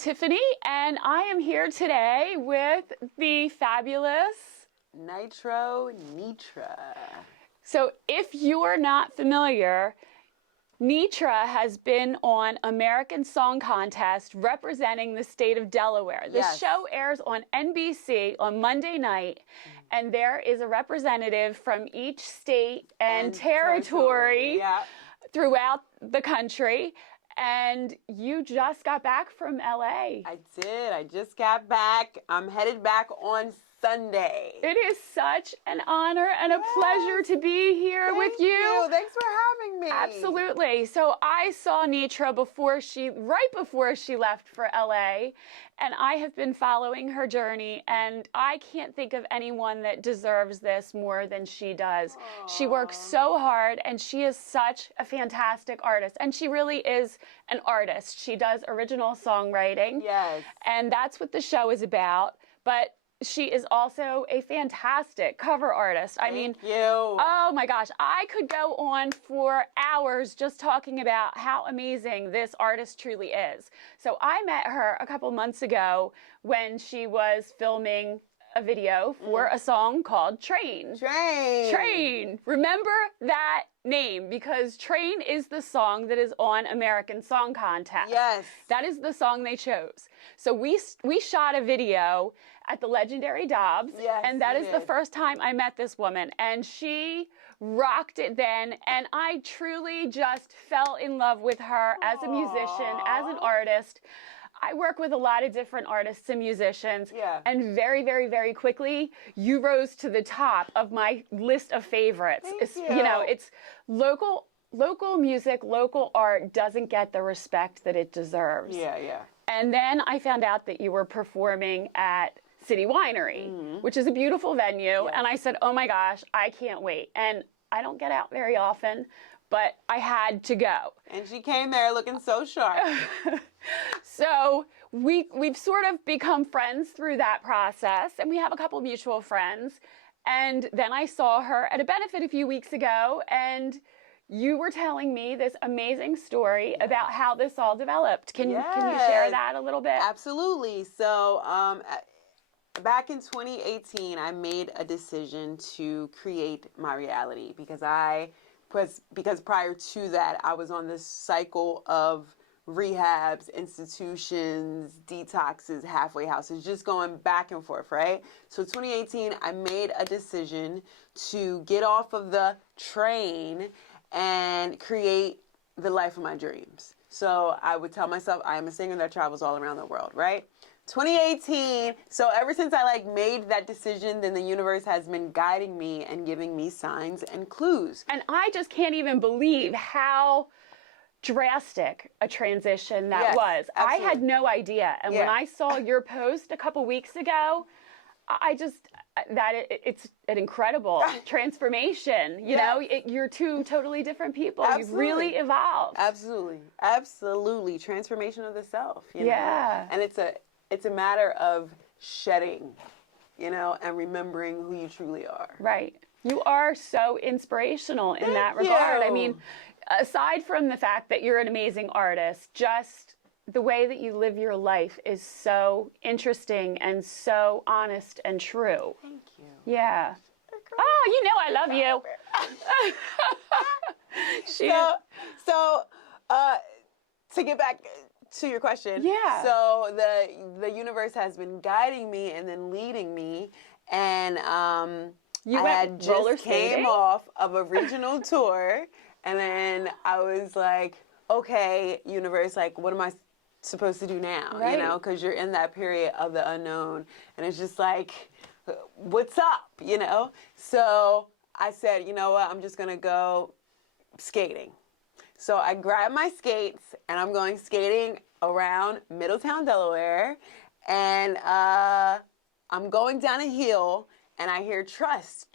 Tiffany, and I am here today with the fabulous Nitro Nitra. So if you're not familiar, Nitra has been on American Song Contest representing the state of Delaware. Yes. The show airs on NBC on Monday night, and there is a representative from each state and territory Yeah. throughout the country. And you just got back from LA. I did. I just got back. I'm headed back on Sunday. It is such an honor and a pleasure to be here with you. Thanks for having me. Absolutely. So I saw Nitra right before she left for LA, and I have been following her journey, and I can't think of anyone that deserves this more than she does. Aww. She works so hard, and she is such a fantastic artist, and she really is an artist. She does original songwriting. Yes. And that's what the show is about. But she is also a fantastic cover artist. Thank you. Oh my gosh, I could go on for hours just talking about how amazing this artist truly is. So I met her a couple months ago when she was filming a video for a song called Train. Train. Remember that name, because Train is the song that is on American Song Contest. Yes. That is the song they chose. So we shot a video at the legendary Dobbs. Yes, and that is the first time I met this woman. And she rocked it then. And I truly just fell in love with her as a musician, as an artist. I work with a lot of different artists and musicians, and very, very, very quickly, you rose to the top of my list of favorites. Thank you. It's local music, local art doesn't get the respect that it deserves. Yeah. And then I found out that you were performing at City Winery, which is a beautiful venue, and I said, oh my gosh, I can't wait. And I don't get out very often, but I had to go. And she came there looking so sharp. So we've sort of become friends through that process, and we have a couple mutual friends. And then I saw her at a benefit a few weeks ago, and you were telling me this amazing story about how this all developed. Can you share that a little bit? Absolutely. So back in 2018, I made a decision to create my reality because prior to that, I was on this cycle of rehabs, institutions, detoxes, halfway houses, just going back and forth, right? So 2018, I made a decision to get off of the train and create the life of my dreams. So I would tell myself, I am a singer that travels all around the world, right? 2018, so ever since I made that decision, then the universe has been guiding me and giving me signs and clues. And I just can't even believe how drastic a transition that was. Absolutely. I had no idea. And when I saw your post a couple weeks ago, it's an incredible transformation. You know, you're two totally different people. Absolutely. You've really evolved. Absolutely. Transformation of the self. You know? And it's a matter of shedding, and remembering who you truly are. Right. You are so inspirational in that regard. I mean, aside from the fact that you're an amazing artist, just the way that you live your life is so interesting and so honest and true. Thank you. Yeah. Oh, I love you. So, to get back to your question. Yeah. So the universe has been guiding me and then leading me, and I had just came off of a regional tour, and then I was like, okay, universe, what am I supposed to do now? Right. Because you're in that period of the unknown, and it's just like, what's up? So I said, you know what? I'm just gonna go skating. So I grabbed my skates, and I'm going skating around Middletown, Delaware, and I'm going down a hill, and I hear trust,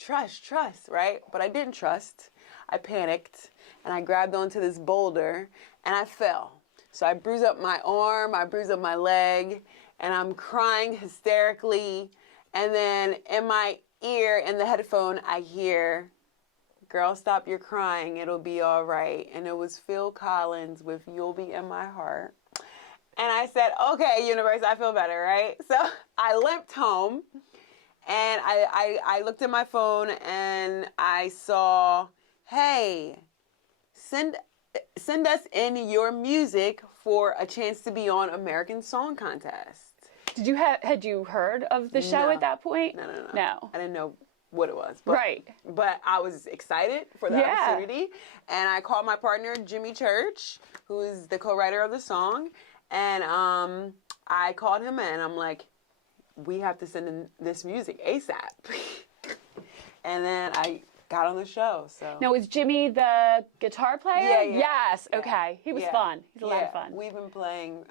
right? But I didn't trust. I panicked, and I grabbed onto this boulder, and I fell. So I bruised up my arm, I bruised up my leg, and I'm crying hysterically. And then in my ear, in the headphone, I hear, "Girl, stop your crying, it'll be all right." And it was Phil Collins with "You'll Be in My Heart." And I said, okay, universe, I feel better, right? So I limped home, and I looked at my phone, and I saw, hey, send us in your music for a chance to be on American Song Contest. Had you heard of the show at that point? No. I didn't know what it was. But, right. But I was excited for the opportunity, and I called my partner, Jimmy Church, who is the co-writer of the song, and I called him, and I'm like, we have to send in this music ASAP. And then I got on the show. So now, was Jimmy the guitar player? Yeah. Yes. Okay. He was fun. He's a lot of fun. We've been playing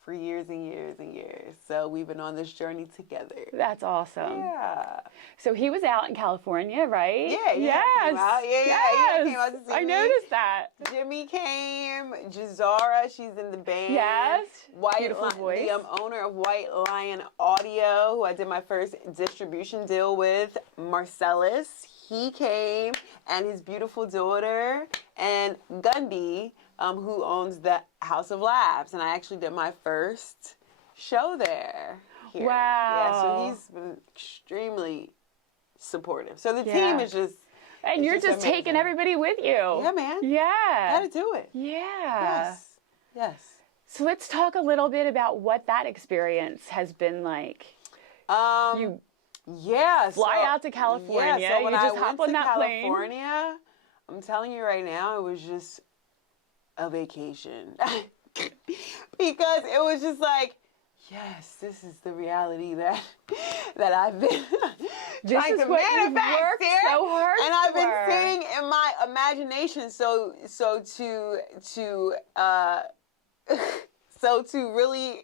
for years and years and years. So we've been on this journey together. That's awesome. Yeah. So he was out in California, right? Yeah. Yes. He came out. He came out to see I me. noticed that. Jimmy came. Jazara, she's in the band. Yes. Beautiful voice. The owner of White Lion Audio, who I did my first distribution deal with, Marcellus. He came, and his beautiful daughter, and Gundy, who owns the House of Labs. And I actually did my first show there. Here. Wow. Yeah, so he's been extremely supportive. So the team is just... And you're just taking everybody with you. Yeah, man. Yeah. Gotta do it. Yeah. Yes. So let's talk a little bit about what that experience has been like. You fly out to California. Yeah, so when you just I hop went on to that California, I'm telling you right now, it was just a vacation. Because it was just like, yes, this is the reality that I've been trying to manifest here. So hard and I've been seeing in my imagination. So to really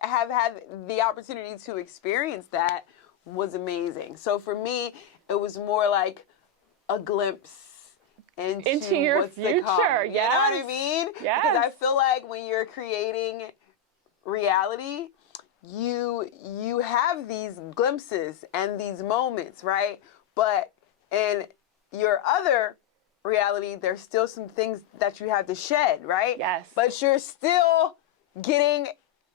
have had the opportunity to experience that was amazing. So for me, it was more like a glimpse into your what's future. To come. Yes. You know what I mean? Yes. Because I feel like when you're creating reality, you have these glimpses and these moments, right? But in your other reality, there's still some things that you have to shed, right? Yes. But you're still getting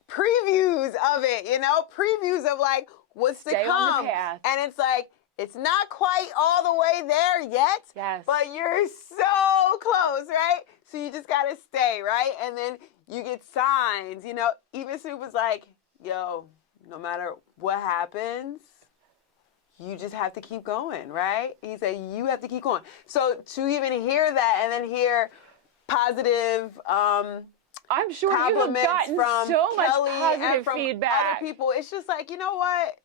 previews of it, previews of like what's to Stay come. on the path. And it's like, it's not quite all the way there yet, yes. but you're so close, right? So you just gotta stay, right? And then you get signs, Even Snoop was like, yo, no matter what happens, you just have to keep going, right? He said, you have to keep going. So to even hear that and then hear positive I'm sure you have gotten from so much Kelly positive and from feedback. other people, it's just like, you know what?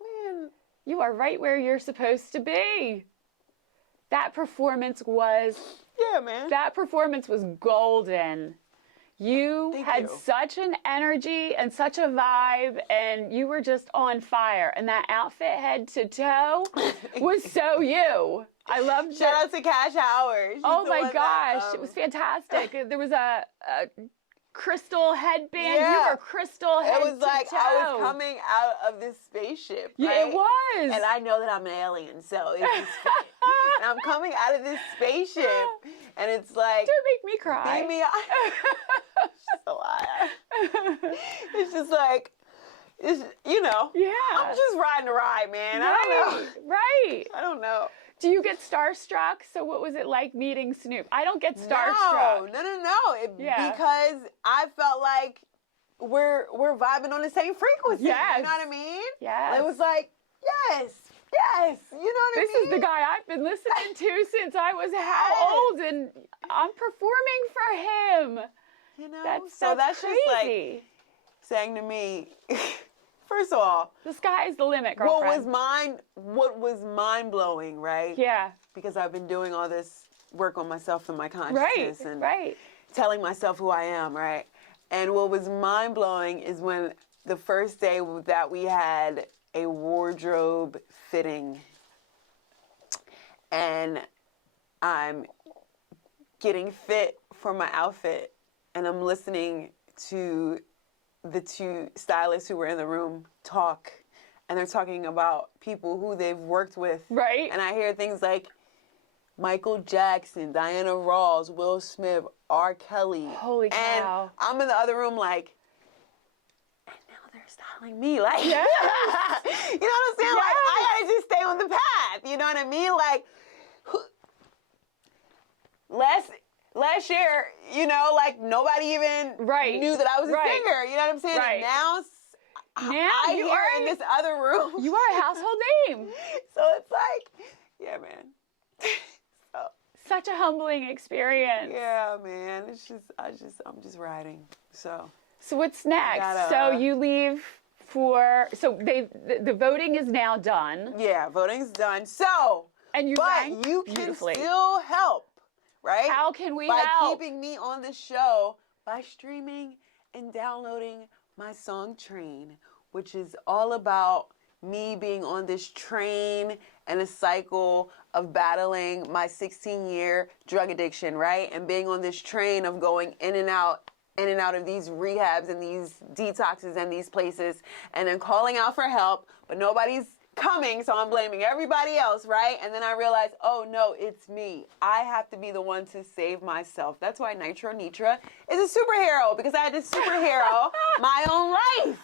Man. You are right where you're supposed to be. That performance was... Yeah, man. That performance was golden. You Thank had you. such an energy and such a vibe, and you were just on fire. And that outfit, head to toe, was so you. I loved it. Shout out to Cash Howard. She's oh my one gosh, that, it was fantastic. There was a crystal headband. Yeah. You were crystal head to toe. It was like I was coming out of this spaceship. Yeah, right? it was. And I know that I'm an alien, so it's just and I'm coming out of this spaceship, and it's like, don't make me cry. Beam me up. It's just a lie. It's just like, it's, Yeah. I'm just riding the ride, man. Right. I don't know. Right. I don't know. Do you get starstruck? So what was it like meeting Snoop? I don't get starstruck. No. Because I felt like we're vibing on the same frequency. Yes. You know what I mean? Yes. It was like, yes. You know what I mean? This is the guy I've been listening to since I was how old, and I'm performing for him. That's just crazy. like saying to me, first of all, the sky's the limit, girlfriend. What was mind blowing, right? Yeah. Because I've been doing all this work on myself and my consciousness and telling myself who I am, right? And what was mind blowing is when the first day that we had a wardrobe fitting, and I'm getting fit for my outfit, and I'm listening to the two stylists who were in the room talk, and they're talking about people who they've worked with. Right. And I hear things like, Michael Jackson, Diana Ross, Will Smith, R. Kelly. Holy cow. And I'm in the other room like, and now they're styling me. Like, Yes. you know what I'm saying? Like, I gotta just stay on the path. You know what I mean? Like, last year, you know, like nobody even knew that I was a singer. You know what I'm saying? Right. And now I hear in this other room. You are a household name. So it's like, yeah, man. Such a humbling experience. Yeah, man. It's just, I'm just riding. So what's next? So you leave the voting is now done. Yeah, voting's done. So, and you can still help, right? How can we help? By keeping me on the show by streaming and downloading my song Train, which is all about me being on this train and a cycle of battling my 16-year drug addiction, right? And being on this train of going in and out of these rehabs and these detoxes and these places, and then calling out for help, but nobody's coming, so I'm blaming everybody else, right? And then I realized, oh no, it's me. I have to be the one to save myself. That's why Nitro Nitra is a superhero, because I had to superhero my own life.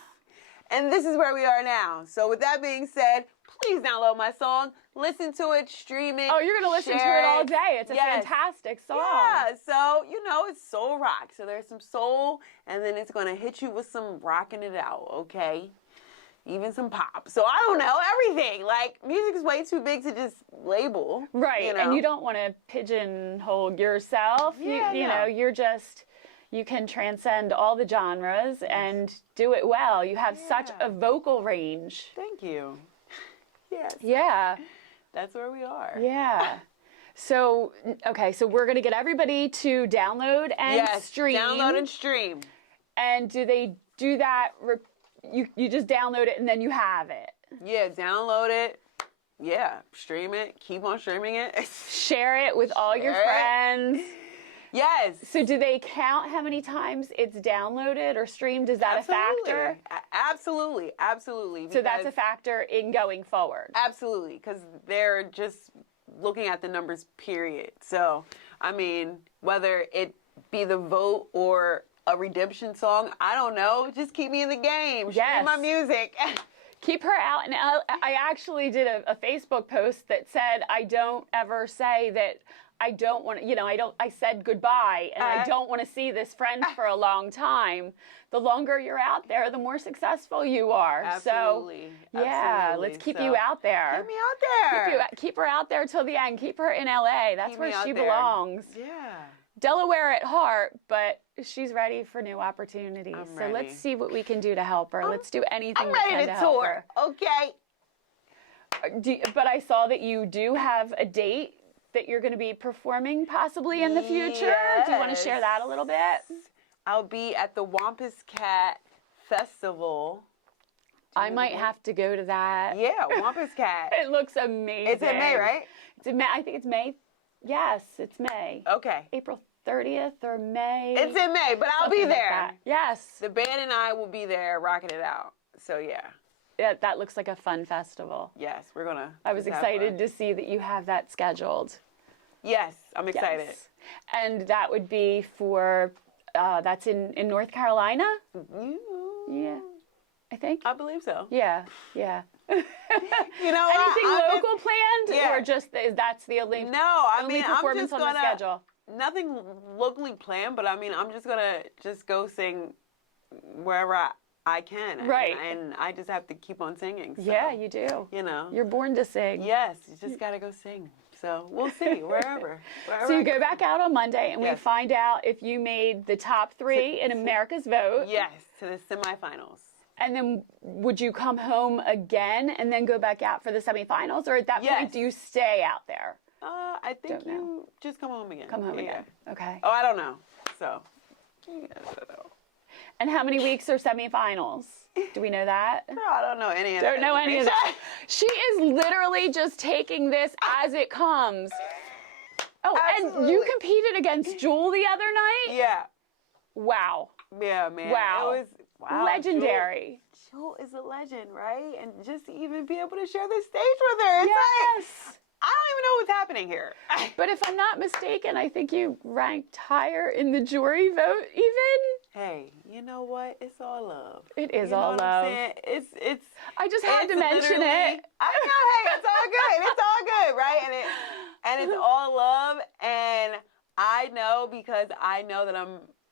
And this is where we are now. So with that being said, please download my song, listen to it, stream it. Oh, you're going to listen to it all day. It's a fantastic song. Yeah, so, you know, it's soul rock. So there's some soul, and then it's going to hit you with some rocking it out, okay? Even some pop. So I don't know, everything. Like, music is way too big to just label. Right, you know? And you don't want to pigeonhole yourself. Yeah, you know, you're just... You can transcend all the genres and do it well. You have such a vocal range. Thank you. Yes. Yeah. That's where we are. Yeah. So, okay, so we're going to get everybody to download and stream. Download and stream. And do they do that? You just download it and then you have it. Yeah, download it. Yeah, stream it. Keep on streaming it. Share it with all your friends. Yes. So do they count how many times it's downloaded or streamed? Is that a factor? Absolutely. Absolutely. So that's a factor in going forward? Absolutely, because they're just looking at the numbers, period. So, I mean, whether it be the vote or a redemption song, I don't know. Just keep me in the game. Stream my music. Keep her out. And I actually did a Facebook post that said, I don't ever say that I don't want to, you know, I said goodbye and I don't want to see this friend for a long time. The longer you're out there, the more successful you are. Absolutely. So, yeah, let's keep you out there. Keep me out there. Keep her out there till the end. Keep her in LA. That's where she belongs. Yeah. Delaware at heart, but she's ready for new opportunities. I'm so ready. Let's see what we can do to help her. Let's do anything I'm we can ready to to help tour. her. Okay. But I saw that you do have a date that you're going to be performing possibly in the future. Do you want to share that a little bit? I'll be at the Wampus Cat Festival. I might have to go to that. Yeah, Wampus Cat. It looks amazing. It's in May, right? It's in May. I think it's May. Yes, it's May. Okay. April 30th or May. It's in May, but I'll be there. Like yes. The band and I will be there rocking it out. So, yeah. Yeah, that looks like a fun festival. Yes, we're going to. I was excited to see that you have that scheduled. Yes, I'm excited. Yes. And that would be for, that's in North Carolina? Yeah, I think. I believe so. Yeah. You know Anything local planned? Yeah. Or just that's the only, No, I only mean, performance I'm just on the schedule? Nothing locally planned, but I mean, I'm just going to go sing wherever I can. Right. And I just have to keep on singing. So, yeah, you do. You know. You're born to sing. Yes, you just got to go sing. So we'll see, wherever. So you go back out on Monday, and we find out if you made the top 3 in America's Vote. Yes, to the semifinals. And then would you come home again and then go back out for the semifinals? Or at that point, do you stay out there? I think you just come home again. Come home again. Okay. Oh, I don't know. So, And how many weeks are semifinals? Do we know that? No, I don't know any of that. Don't know any of that. She is literally just taking this as it comes. Oh, absolutely. And you competed against Jewel the other night? Yeah. Wow. Yeah, man. Wow. It was legendary. Jewel is a legend, right? And just to even be able to share this stage with her. It's like, don't even know what's happening here. But if I'm not mistaken, I think you ranked higher in the jury vote even. Hey, you know what? It's all love. It is you know all what love. I'm saying? It's. I just had to mention literally- it. I know. Hey, it's all good. It's all good, right? And it's all love. And I know because I know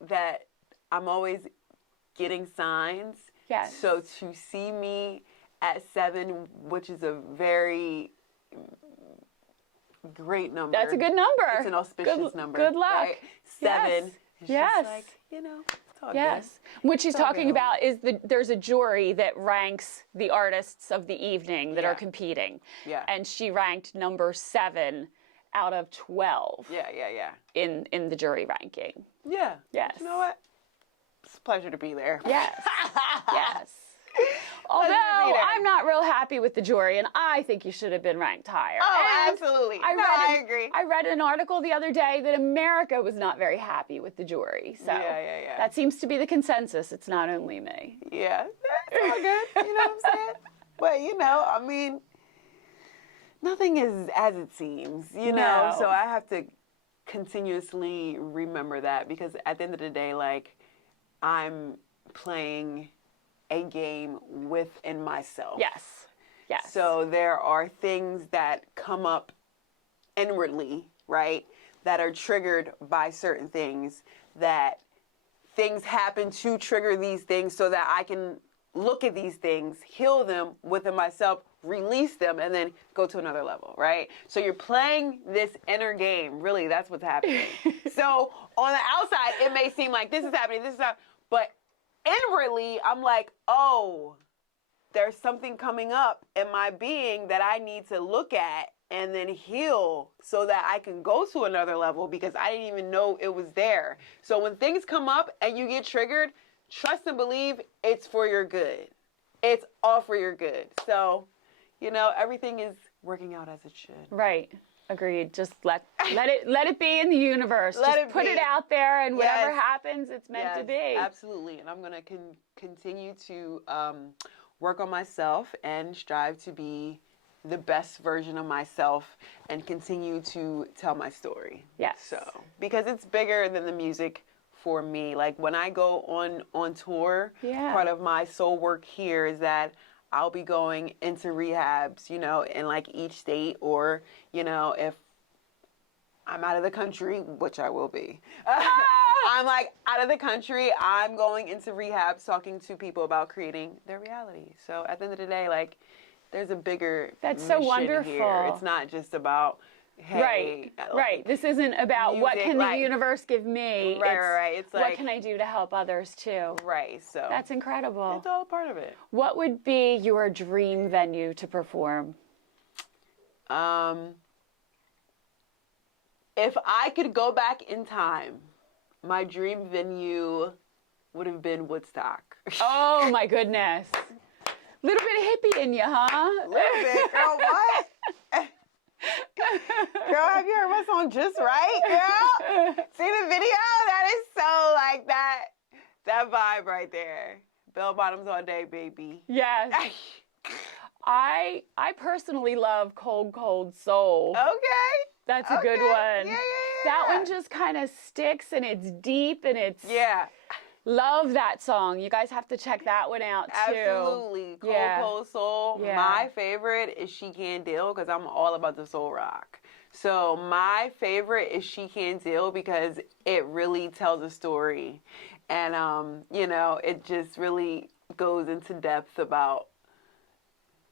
that I'm always getting signs. Yes. So to see me at 7, which is a very great number. That's a good number. It's an auspicious number. Good luck. Right? 7. Yes. It's Yes. just like, it's all Yes. good. What she's It's all talking good. about is there's a jury that ranks the artists of the evening that Yeah. are competing. Yeah. And she ranked number 7 out of 12 Yeah. in the jury ranking. Yeah. Yes. You know what? It's a pleasure to be there. Yes. Yes. Although I'm not real happy with the jury, and I think you should have been ranked higher. Oh, And absolutely. I agree. I read an article the other day that America was not very happy with the jury. So Yeah. that seems to be the consensus. It's not only me. Yeah. It's all good. You know what I'm saying? But, I mean, nothing is as it seems, you know? No. So I have to continuously remember that because at the end of the day, like, I'm playing a game within myself. Yes. Yes. So there are things that come up inwardly, right, that are triggered by certain things, that things happen to trigger these things so that I can look at these things, heal them within myself, release them, and then go to another level, right? So you're playing this inner game. Really, that's what's happening. So on the outside, it may seem like this is happening, but inwardly, I'm like, oh, there's something coming up in my being that I need to look at and then heal so that I can go to another level because I didn't even know it was there. So when things come up and you get triggered, trust and believe it's for your good. It's all for your good. So, everything is working out as it should. Right. Agreed. Just let it be in the universe. Let Just it put be. it out there, and whatever Yes. happens, it's meant to be. Absolutely. And I'm going to continue to work on myself and strive to be the best version of myself and continue to tell my story. Yes. So, because it's bigger than the music for me. Like when I go on tour, part of my soul work here is that I'll be going into rehabs, in like each state, or, if I'm out of the country, which I will be. I'm like out of the country, I'm going into rehabs talking to people about creating their reality. So at the end of the day, like there's a bigger That's so mission wonderful. here. It's not just about, hey. Right. This isn't about what music, can the right. universe give me. Right. It's what like, can I do to help others too? right. So That's incredible. it's all a part of it. What would be your dream venue to perform? If I could go back in time, my dream venue would have been Woodstock. Oh my goodness. Little bit of hippie in you, huh? A little bit, girl. What? Girl, have you heard my song Just Right, girl? See the video? That is so like that vibe right there. Bell bottoms all day, baby. Yes. I personally love Cold Cold Soul. Okay. That's a good one. Yeah. That one just kind of sticks, and it's deep, and it's Yeah. Love that song. You guys have to check that one out too. Absolutely. Cold Soul. Yeah. My favorite is She Can't Deal because I'm all about the soul rock. So my favorite is She Can't Deal because it really tells a story. And, it just really goes into depth about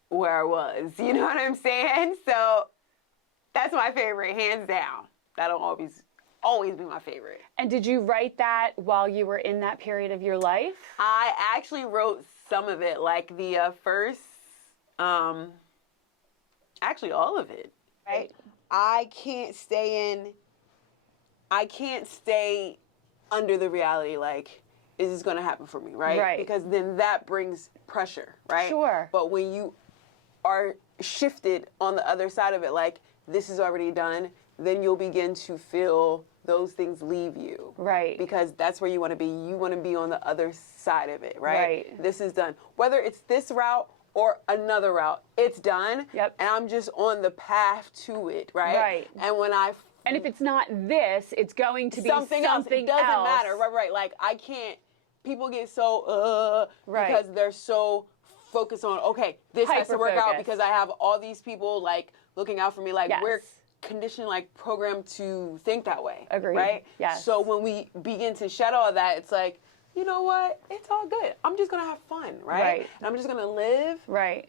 where I was. You know what I'm saying? So that's my favorite, hands down. That'll always be my favorite. And did you write that while you were in that period of your life? I actually wrote some of it, like the first, actually all of it. Right? I can't stay under the reality, like, is this going to happen for me, right? Right. Because then that brings pressure, right? Sure. But when you are shifted on the other side of it, like, this is already done, then you'll begin to feel those things leave you. Right. Because that's where you want to be. You want to be on the other side of it, right? Right. This is done. Whether it's this route or another route. It's done. Yep. And I'm just on the path to it, right? Right. And when and if it's not this, it's going to be something else. It doesn't else. matter. Right. Like, I can't, people get so, because they're so focused on, okay, this has to work out because I have all these people, like, looking out for me. Like, we're conditioned, like, programmed to think that way. Agreed. Right? Yes. So when we begin to shed all that, it's like, you know what? It's all good. I'm just going to have fun, right? And I'm just going to live,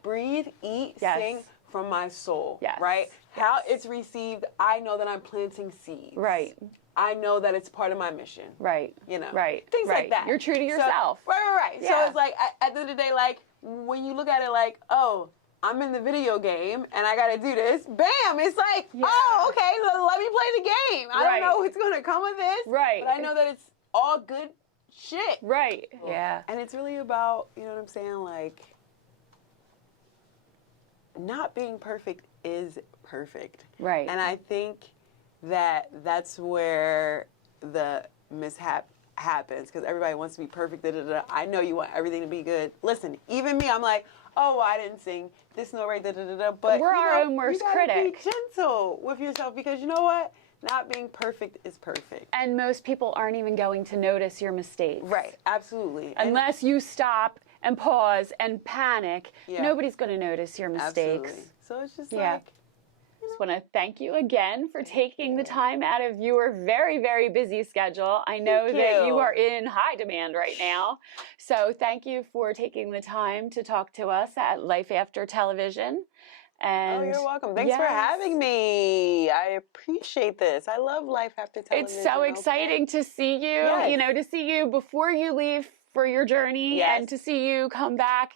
breathe, eat, sing from my soul, right? How it's received, I know that I'm planting seeds. Right. I know that it's part of my mission. Right. You know? Right. Things like that. You're true to yourself. So, right. Yeah. So it's like, at the end of the day, like, when you look at it like, oh, I'm in the video game and I got to do this, bam, it's like, oh, okay, let me play the game. I don't know what's going to come of this. Right. But I know that it's all good shit. Right. Yeah. And it's really about, you know what I'm saying, like, not being perfect is perfect. Right. And I think that that's where the mishap happens, because everybody wants to be perfect. Da, da, da. I know you want everything to be good. Listen, even me, I'm like, oh, I didn't sing this note right, da, da, da, da. But we're our own worst critic. Be gentle with yourself, because you know what? Not being perfect is perfect. And most people aren't even going to notice your mistakes. Right, absolutely. Unless you stop and pause and panic, nobody's going to notice your mistakes. Absolutely. So it's just like, just want to thank you again for taking the time out of your very, very busy schedule. I know that you are in high demand right now. So thank you for taking the time to talk to us at Life After Television. And you're welcome. Thanks for having me. I appreciate this. I love Life After Television. It's so exciting to see you, you know, to see you before you leave for your journey and to see you come back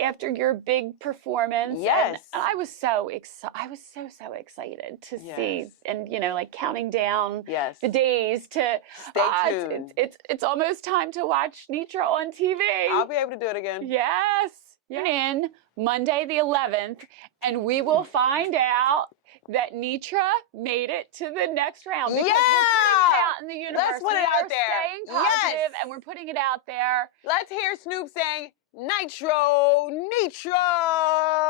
after your big performance. And I was so excited. I was so excited to see, and you know, like counting down the days to stay tuned. It's almost time to watch Nitra on TV. I'll be able to do it again. Yes. Tune in Monday the 11th, and we will find out that Nitra made it to the next round. Because we're putting it out in the universe. Let's put it out there. Staying positive, and we're putting it out there. Let's hear Snoop saying, Nitro Nitra!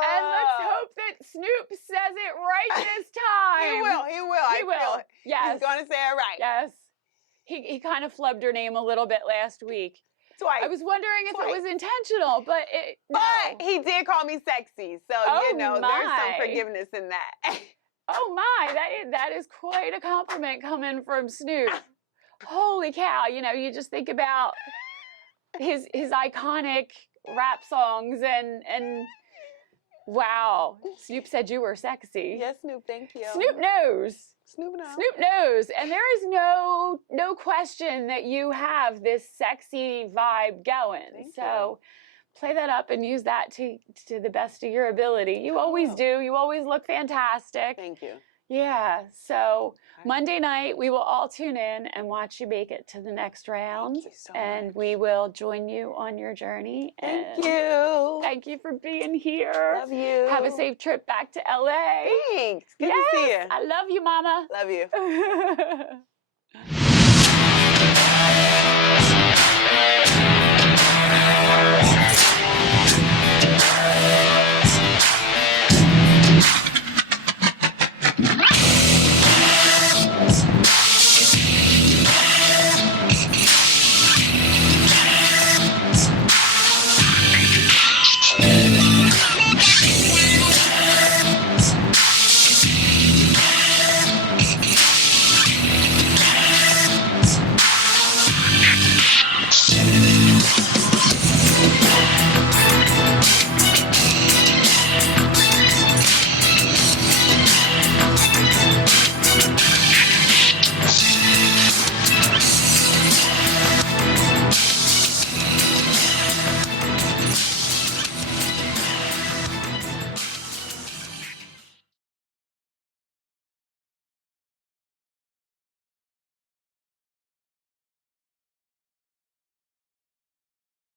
And let's hope that Snoop says it right this time. He will. I feel it. Yes. He's going to say it right. Yes. He kind of flubbed her name a little bit last week. Twice. I was wondering if it was intentional, but no. But he did call me sexy, so you know, there's some forgiveness in that. Oh my, that is quite a compliment coming from Snoop. Holy cow, you know, you just think about his iconic rap songs and wow, Snoop said you were sexy. Yes, Snoop, thank you. Snoop knows. Snoop knows. Snoop knows, and there is no question that you have this sexy vibe going. Thank you. Play that up and use that to the best of your ability. You always do. You always look fantastic. Thank you. Yeah. So Monday night we will all tune in and watch you make it to the next round. Thank you so much. We will join you on your journey. Thank you. Thank you for being here. Love you. Have a safe trip back to LA. Thanks. Good to see you. I love you, Mama. Love you.